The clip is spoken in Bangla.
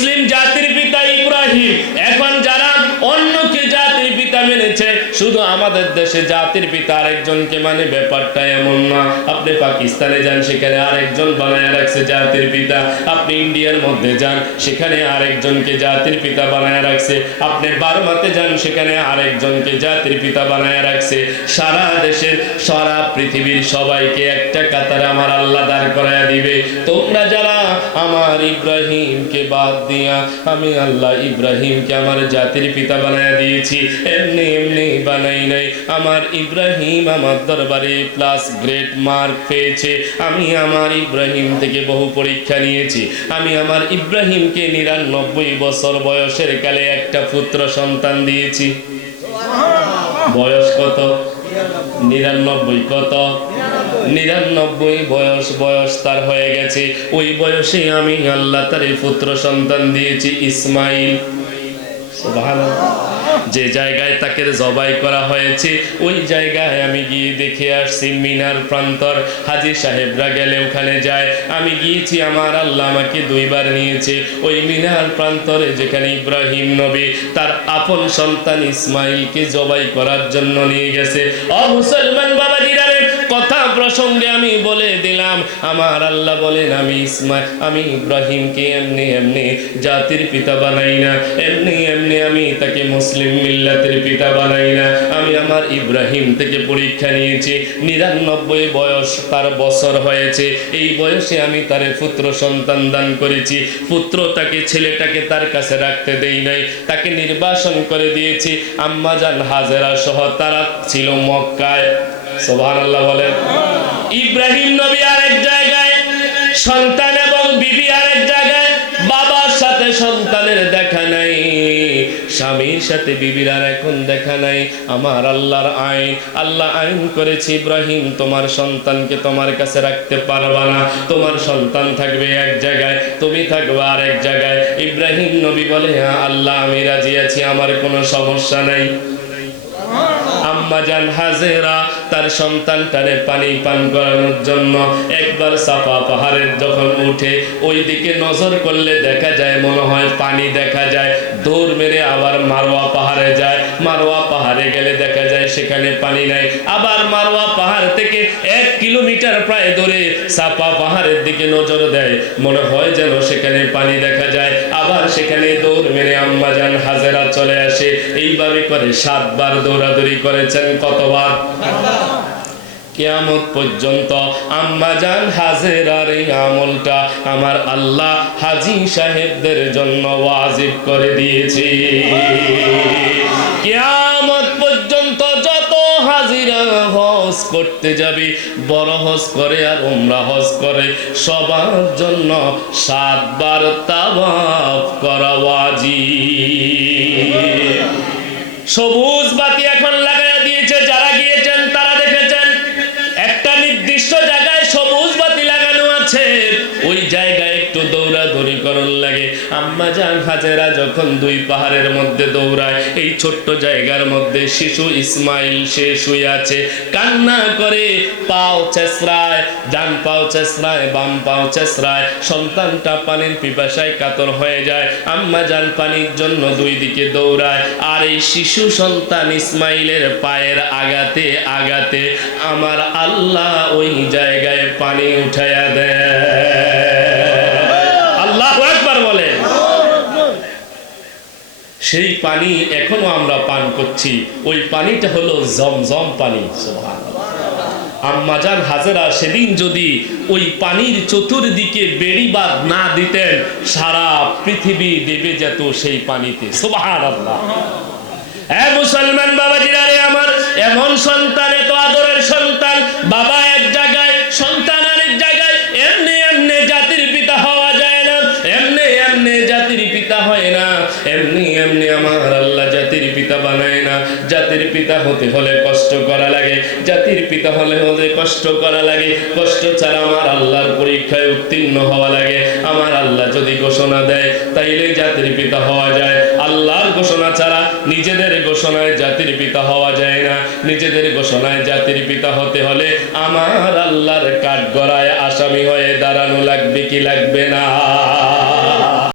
মুসলিম জাতির পিতা ইব্রাহিম এখন যারা অন্যকে জাতির মেনেছে শুধু আমাদের দেশে জাতির পিতা আরেকজনকে মানে ব্যাপারটা এমন না। আপনি পাকিস্তানে যান, সেখানে আরেকজন বানায় রাখছে জাতির পিতা। আপনি ইন্ডিয়ার মধ্যে যান, সেখানে আরেকজনকে জাতির পিতা বানায় রাখছে। আপনি বার্মাতে যান, সেখানে আরেকজনকে জাতির পিতা বানায় রাখছে। সারা দেশের, সারা পৃথিবীর সবাইকে একটা কাতারে আমার আল্লাহ দাঁড় করায় দিবে। তোমরা যারা আমার ইব্রাহিমকে বাদ দিয়া, আমি আল্লাহ ইব্রাহিমকে আমার জাতির পিতা বানায় দিয়েছি। এমনি এমনি বানাই নাই আমার ইব্রাহিম আমার দরবারে প্লাস গ্রেট মার্ক পেয়েছে। আমি আমার ইব্রাহিম থেকে বহু পরীক্ষা নিয়েছি। আমি আমার ইব্রাহিমকে নিরানব্বই বছর বয়সের কালে একটা পুত্র সন্তান দিয়েছি। বয়স কত? নিরানব্বই। কত? নিরানব্বই বয়স বয়স তার হয়ে গেছে। ওই বয়সে আমি আল্লাহ তার পুত্র সন্তান দিয়েছি, ইসমাইল। যে জায়গায় তাকে জবাই করা হয়েছে, ওই জায়গায় আমি গিয়ে দেখে আসছি মিনার প্রান্তর। হাজি সাহেবরা গেলে ওখানে যায়। আমি গিয়েছি, আমার আল্লাহ আমাকে দুইবার নিয়েছে। ওই মিনার প্রান্তরে যেখানে ইব্রাহিম নবী তার আপন সন্তান ইসমাইলকে জবাই করার জন্য নিয়ে গেছে। অ মুসলমান রে কথা প্রসঙ্গে আমি বলে দিলাম, আমার আল্লাহ বলেন, আমি ইসমাইল আমি ইব্রাহিমকে এমনি এমনি জাতির পিতা বানাই না, এমনি এমনি আমি তাকে মুসলিম মিল্লাতের পিতা বানাই না, আমি আমার ইব্রাহিম থেকে পরীক্ষা নিয়েছি, নিরানব্বই বয়স তার বছর হয়েছে, এই বয়সে আমি তার পুত্র সন্তান দান করেছি, পুত্র তাকে, ছেলেটাকে তার কাছে রাখতে দেই নাই, তাকে নির্বাসন করে দিয়েছি আম্মাজান হাজেরা সহ তারা ছিল মক্কায়। সুবহানাল্লাহ বলেন। ইব্রাহিম নবী জায়গায়, সন্তান এবং বিবি জায়গায়, বাবার সাথে সন্তানের দেখা নাই, স্বামীর সাথে এখন দেখা নাই। আমার আল্লাহর আইন, আল্লাহ আইন ইব্রাহিম, তোমার সন্তানকে তোমার কাছে রাখতে পারবা না। তোমার সন্তান থাকবে এক জায়গায়, তুমি থাকবে আর এক জায়গায়। ইব্রাহিম নবী বলে হ্যাঁ আল্লাহ, আমি রাজি আছি, আমার কোনো সমস্যা নাই। আম্মাজান হাজেরা তার সন্তানটারে পানি পান করানোর জন্য একবার সাফা পাহাড়ের যখন উঠে ওই দিকে নজর করলে দেখা যায়, মনে হয় পানি দেখা যায়। দৌড় মেরে আবার মারোয়া পাহাড়ে যায়। মারোয়া পাহাড়ে গেলে দেখা যায় সেখানে পানি নাই। আবার মারোয়া পাহাড় থেকে এক কিলোমিটার প্রায় দূরে সাপা পাহাড়ের দিকে নজর দেয়। মনে হয় যেন সেখানে পানি দেখা যায়। আবার সেখানে দৌড় মেরে আম্মাজান হাজেরা চলে আসে। এইভাবে করে সাতবার দৌড়াদৌড়ি করেছেন কতবার? কিয়ামত পর্যন্ত আম্মাজান হাজেরার এই আমলটা আমার আল্লাহ হাজি সাহেবদের জন্য ওয়াজিব করে দিয়েছি। কিয়ামত পর্যন্ত যত হাজিরা হজ করতে যাবে, বড় হজ করে আর উমরা হজ করে, সবার জন্য সাতবার তাওয়াফ করা ওয়াজিব। সবুজ বাতি এখন লাগে। আম্মা জান হাজেরা যখন দুই পাহাড়ের মধ্যে দৌড়ায়, এই ছোট্ট জায়গার মধ্যে শিশু ইসমাইল সে শুয়ে আছে। কান্না করে, পাও চেসরায় ডান পাও চেসরায় বাম পাও চেসরায় সন্তানটা পানির পিপাসায় কাতর হয়ে যায়। আম্মা জান পানির জন্য দুই দিকে দৌড়ায়। আর এই শিশু সন্তান ইসমাইলের পায়ের আগাতে আগাতে আমার আল্লাহ ওই জায়গায় পানি উঠাইয়া দেয় আল্লাহ একবার বলেন সেই পানি এখনও আমরা পান করছি। ওই পানিটা হলো জমজম পানি আম্মাজান হাজারা সেদিন যদি ওই পানির চতুর্দিকে বেড়িবাদ না দিতেন, সারা পৃথিবী দেবে যেত সেই পানিতে সুবাহান আল্লাহ হ্যাঁ মুসলমান বাবাজিরা রে আমার, এমন সন্তানে এত আদরের সন্তান বাবা এক জায়গায় সন্তান আরেক জায়গায় এমনি এমনি জাতির পিতা হওয়া যায় না এমনি এমনি জাতির পিতা হয় না এমনি এমনি আমার আল্লাহ জাতির পিতা বানায় না। জাতির পিতা হতে হলে কষ্ট করা লাগে। জাতির পিতা হলে হলে কষ্ট করা লাগে। কষ্ট ছাড়া আমার আল্লাহর পরীক্ষায় উত্তীর্ণ হওয়া লাগে। আমার আল্লাহ যদি ঘোষণা দেয়, তাইলে জাতির পিতা হওয়া যায়। আল্লাহর ঘোষণা ছাড়া নিজেদের ঘোষণায় জাতির পিতা হওয়া যায় না। নিজেদের ঘোষণায় জাতির পিতা হতে হলে আমার আল্লাহর কাঠ গড়ায় আসামি হয়ে দাঁড়ানো লাগবে কি লাগবে না?